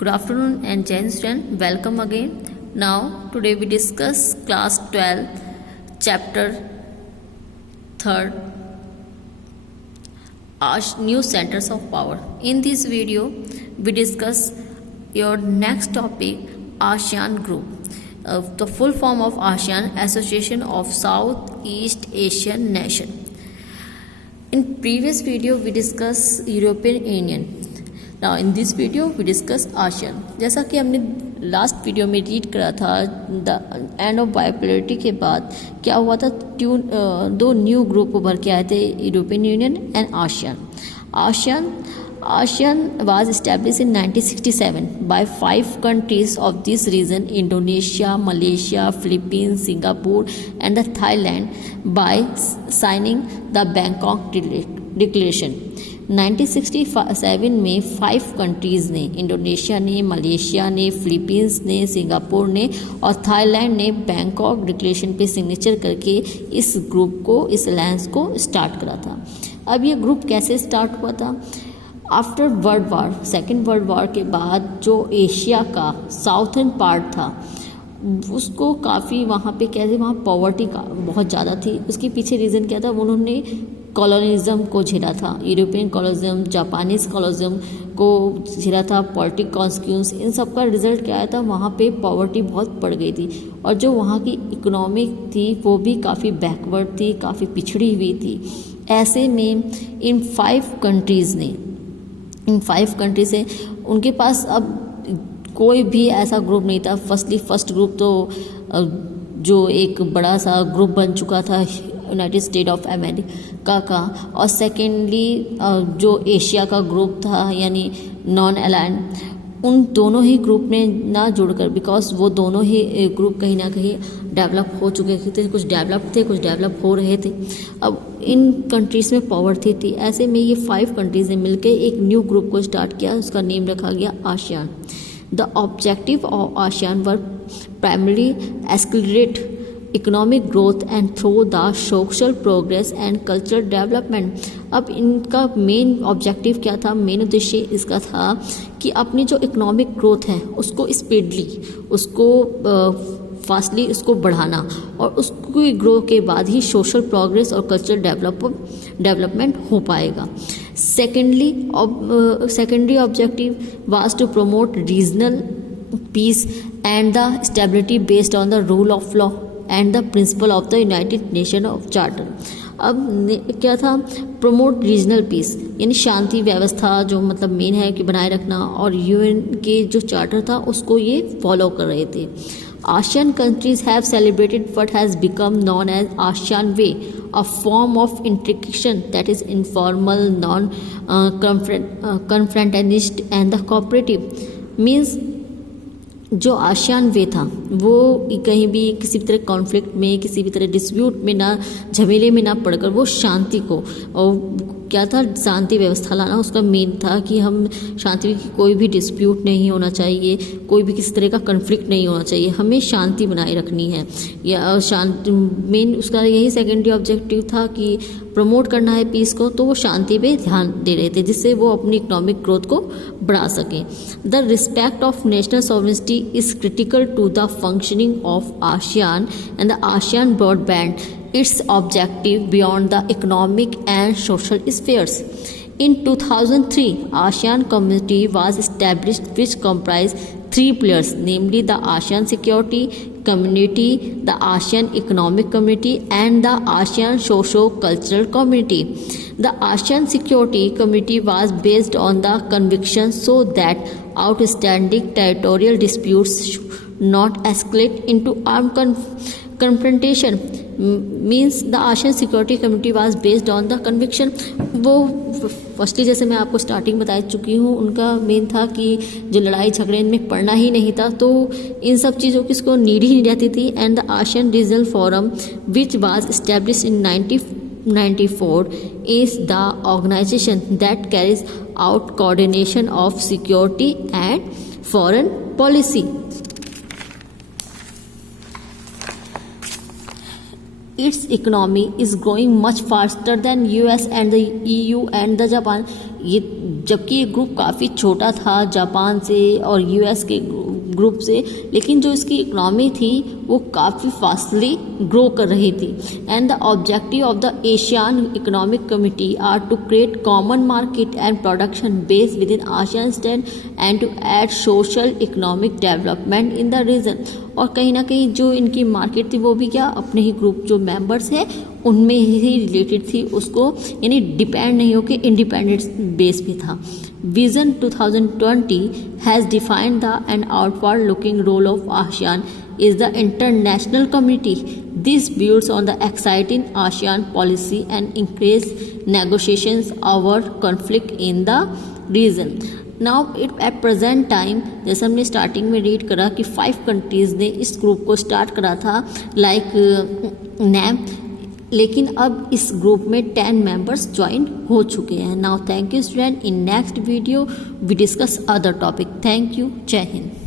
Good afternoon and Jain student, welcome again. Now today we discuss class 12 chapter 3rd new centers of power. In this video we discuss your next topic, ASEAN group. The full form of ASEAN, Association of Southeast Asian Nation. In previous video we discuss European Union. Now in this video we discuss ASEAN. जैसा कि हमने last video में read करा था, the end of bipolarity के बाद क्या हुआ था, दो न्यू ग्रुप उभर के आए थे, European union and ASEAN. ASEAN was established in 1967 by 5 countries of this region: Indonesia, Malaysia, Philippines, Singapore and the Thailand, by signing the Bangkok Declaration. 1967 में 5 कंट्रीज़ ने, इंडोनेशिया ने, मलेशिया ने, फिलीपींस ने, Singapore ने और थाईलैंड ने Bangkok declaration पे signature करके इस ग्रुप को, इस अलायंस को स्टार्ट करा था. अब ये ग्रुप कैसे स्टार्ट हुआ था? After world war, second world war के बाद जो एशिया का साउथर्न पार्ट था उसको काफ़ी वहाँ पे कैसे, वहाँ पॉवर्टी का बहुत ज़्यादा थी. उसके पीछे रीज़न क्या था? उन्होंने कॉलोनिज्म को झेला था, यूरोपियन कॉलोनिज्म, जापानीज़ कॉलोनिज्म को झेला था, पॉलिटिक कॉन्सिक्वेंस, इन सब का रिजल्ट क्या आया था? वहाँ पे पॉवर्टी बहुत बढ़ गई थी और जो वहाँ की इकोनॉमिक थी वो भी काफ़ी बैकवर्ड थी, काफ़ी पिछड़ी हुई थी. ऐसे में इन 5 कंट्रीज़ से उनके पास अब कोई भी ऐसा ग्रुप नहीं था. फर्स्ट ग्रुप तो जो एक बड़ा सा ग्रुप बन चुका था यूनाइटेड स्टेट ऑफ अमेरिका का, और सेकेंडली जो एशिया का ग्रुप था यानी नॉन अलायन, उन दोनों ही ग्रुप में ना जुड़कर, बिकॉज वो दोनों ही ग्रुप कहीं ना कहीं डेवलप हो चुके थे, कुछ डेवलप हो रहे थे. अब इन कंट्रीज़ में पॉवर्टी थी. ऐसे में ये 5 कंट्रीज़ ने मिलकर एक न्यू ग्रुप को स्टार्ट किया, उसका नेम रखा गया ASEAN. The objective of ASEAN were primary accelerate economic growth and through the social progress and cultural development. अब इनका मेन ऑब्जेक्टिव क्या था? मेन उद्देश्य इसका था कि अपनी जो इकोनॉमिक ग्रोथ है उसको स्पीडली, उसको फास्टली उसको बढ़ाना, और उसको ग्रो के बाद ही सोशल प्रोग्रेस और कल्चरल डेवलपमेंट हो पाएगा. Secondary objective was to promote regional peace and the stability based on the rule of law and the principle of the United Nation of charter. अब क्या था? प्रमोट रीजनल पीस यानी शांति व्यवस्था, जो मतलब मेन है कि बनाए रखना, और यूएन के जो चार्टर था उसको ये फॉलो कर रहे थे. ASEAN countries have celebrated what has become known as ASEAN Way, a form of integration that is informal, non-confrontationist and the cooperative. Means जो आसियान वे था वो कहीं भी किसी भी तरह कॉन्फ्लिक्ट में, किसी भी तरह डिस्प्यूट में ना, झमेले में ना पड़कर वो शांति को, और क्या था, शांति व्यवस्था लाना उसका मेन था कि हम शांति, कोई भी डिस्प्यूट नहीं होना चाहिए, कोई भी किसी तरह का कॉन्फ्लिक्ट नहीं होना चाहिए, हमें शांति बनाए रखनी है. या शांति मेन उसका यही सेकेंडरी ऑब्जेक्टिव था कि प्रमोट करना है पीस को, तो वो शांति पे ध्यान दे रहे थे जिससे वो अपनी इकोनॉमिक ग्रोथ को बढ़ा सकें. The respect of national sovereignty is critical to the functioning of ASEAN and the ASEAN broadband its objective beyond the economic and social spheres. In 2003, ASEAN Community was established, which comprised 3 pillars, namely the ASEAN Security Community, the ASEAN Economic Community and the ASEAN Socio-Cultural Community. The ASEAN Security Community was based on the conviction so that outstanding territorial disputes should not escalate into armed confrontation. Means the ASEAN security community was based on the conviction. वो firstly जैसे मैं आपको starting बता चुकी हूँ, उनका main था कि जो लड़ाई झगड़े में पड़ना ही नहीं था, तो इन सब चीज़ों की इसको नीड ही नहीं रहती थी. And the ASEAN regional forum which was establish in 1994 is the organization that carries out coordination of security and foreign policy. Its economy is growing much faster than US and the EU and the Japan. ये जबकि ये group काफ़ी छोटा था Japan से और US के group से, लेकिन जो इसकी इकनॉमी थी वो काफ़ी फास्टली ग्रो कर रही थी। And the objective of the Asian economic committee are to create common market and production base within ASEAN state and to add social economic development in the region. और कहीं ना कहीं जो इनकी market थी वो भी क्या अपने ही ग्रुप जो मेंबर्स हैं उनमें ही रिलेटेड थी, उसको यानी डिपेंड नहीं होकर इंडिपेंडेंट बेस पे था। Vision 2020 has defined the and outward looking role of ASEAN is the international community. This builds on the exciting ASEAN policy and increase negotiations over conflict in the region. Now at present time, जैसे हमने starting में read करा कि 5 countries ने इस group को start करा था लाइक नैम, लेकिन अब इस ग्रुप में 10 मेंबर्स ज्वाइन हो चुके हैं। Now thank you student, in next video we discuss other topic. Thank you, जय हिंद।